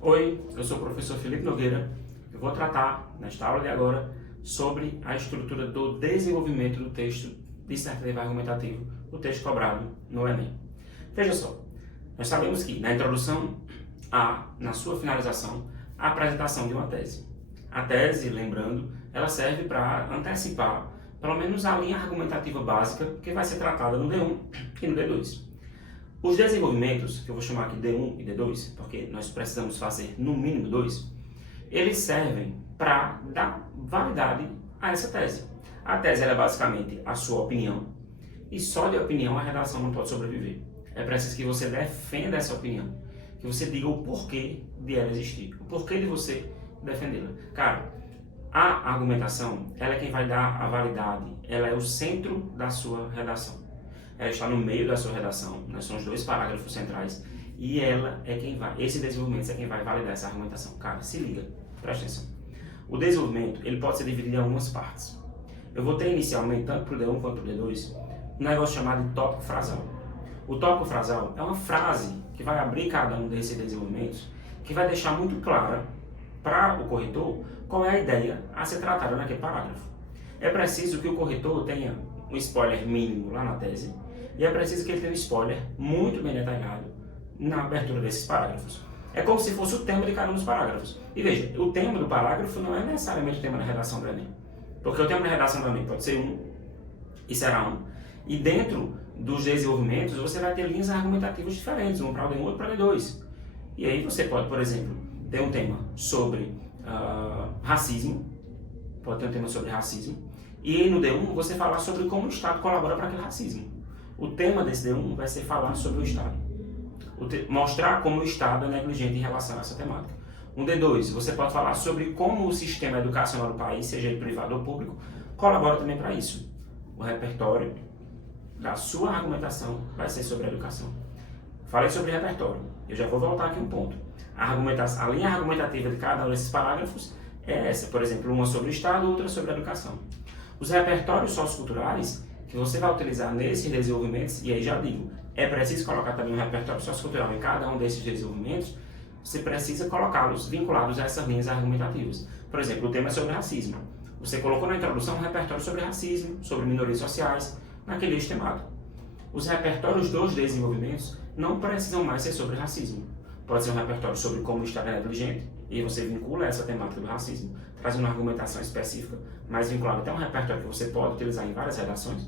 Oi, eu sou o professor Felipe Nogueira. Eu vou tratar, nesta aula de agora, sobre a estrutura do desenvolvimento do texto dissertativo argumentativo, o texto cobrado no Enem. Veja só, nós sabemos que na introdução há, na sua finalização, a apresentação de uma tese. A tese, lembrando, ela serve para antecipar, pelo menos, a linha argumentativa básica que vai ser tratada no D1 e no D2. Os desenvolvimentos, que eu vou chamar aqui D1 e D2, porque nós precisamos fazer no mínimo 2, eles servem para dar validade a essa tese. A tese é basicamente a sua opinião, e só de opinião a redação não pode sobreviver. É preciso que você defenda essa opinião, que você diga o porquê de ela existir, o porquê de você defendê-la. Cara, a argumentação, ela é quem vai dar a validade, ela é o centro da sua redação. Ela está no meio da sua redação, né? São os dois parágrafos centrais, e ela é quem vai, esse desenvolvimento é quem vai validar essa argumentação. Cara, se liga, presta atenção. O desenvolvimento, ele pode ser dividido em algumas partes. Eu vou ter inicialmente, tanto para o D1 quanto para o D2, um negócio chamado de tópico frasal. O tópico frasal é uma frase que vai abrir cada um desses desenvolvimentos, que vai deixar muito clara para o corretor qual é a ideia a ser tratada naquele parágrafo. É preciso que o corretor tenha um spoiler mínimo lá na tese, e é preciso que ele tenha um spoiler muito bem detalhado na abertura desses parágrafos. É como se fosse o tema de cada um dos parágrafos. E veja, o tema do parágrafo não é necessariamente o tema da redação do Enem. Porque o tema da redação do Enem pode ser um, e será um. E dentro dos desenvolvimentos, você vai ter linhas argumentativas diferentes, um para o D1 e outro para o D2. E aí você pode, por exemplo, ter um tema sobre racismo, pode ter um tema sobre racismo, e no D1 você falar sobre como o Estado colabora para aquele racismo. O tema desse D1 vai ser falar sobre o Estado. Mostrar como o Estado é negligente em relação a essa temática. No D2, você pode falar sobre como o sistema educacional do país, seja ele privado ou público, colabora também para isso. O repertório da sua argumentação vai ser sobre a educação. Falei sobre repertório. Eu já vou voltar aqui um ponto. A linha argumentativa de cada um desses parágrafos é essa. Por exemplo, uma sobre o Estado, outra sobre a educação. Os repertórios socioculturais que você vai utilizar nesses desenvolvimentos, e aí já digo, é preciso colocar também um repertório sociocultural em cada um desses desenvolvimentos, você precisa colocá-los vinculados a essas linhas argumentativas. Por exemplo, o tema é sobre racismo. Você colocou na introdução um repertório sobre racismo, sobre minorias sociais, naquele eixo temático. Os repertórios dos desenvolvimentos não precisam mais ser sobre racismo. Pode ser um repertório sobre como o Estado é negligente, e você vincula essa temática do racismo, trazendo uma argumentação específica, mais vinculada até um repertório que você pode utilizar em várias redações.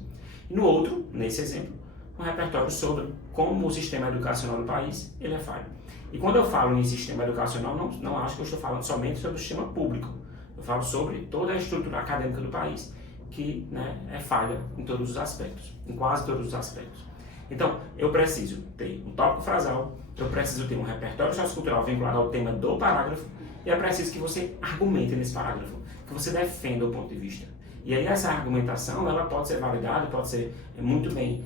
E no outro, nesse exemplo, um repertório sobre como o sistema educacional do país ele é falho. E quando eu falo em sistema educacional, não acho que eu estou falando somente sobre o sistema público. Eu falo sobre toda a estrutura acadêmica do país, que é falha em todos os aspectos, em quase todos os aspectos. Então, eu preciso ter um tópico frasal, eu preciso ter um repertório sociocultural vinculado ao tema do parágrafo, e é preciso que você argumente nesse parágrafo, que você defenda o ponto de vista. E aí essa argumentação, ela pode ser validada, pode ser muito bem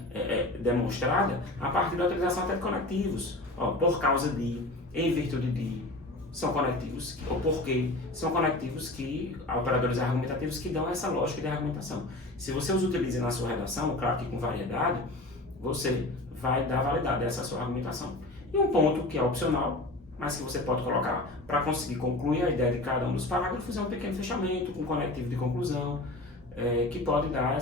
demonstrada a partir da utilização até de conectivos. Por causa de, em virtude de, são conectivos, ou porque são conectivos que, operadores argumentativos que dão essa lógica de argumentação. Se você os utiliza na sua redação, claro que com variedade, você vai dar validade a essa sua argumentação. E um ponto que é opcional, mas que você pode colocar para conseguir concluir a ideia de cada um dos parágrafos, é um pequeno fechamento com conectivo de conclusão, que pode dar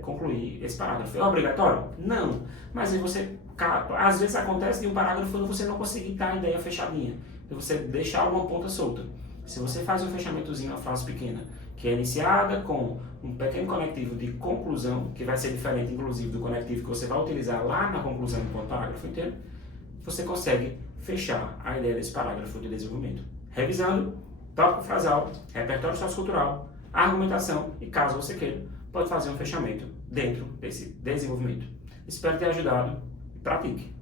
concluir esse parágrafo. É obrigatório? Não. Mas aí você, às vezes acontece de um parágrafo você não conseguir dar a ideia fechadinha, e você deixar alguma ponta solta. Se você faz um fechamentozinho, uma frase pequena, que é iniciada com um pequeno conectivo de conclusão, que vai ser diferente, inclusive, do conectivo que você vai utilizar lá na conclusão do parágrafo inteiro, você consegue fechar a ideia desse parágrafo de desenvolvimento. Revisando, tópico frasal, repertório sociocultural, argumentação e, caso você queira, pode fazer um fechamento dentro desse desenvolvimento. Espero ter ajudado. Pratique!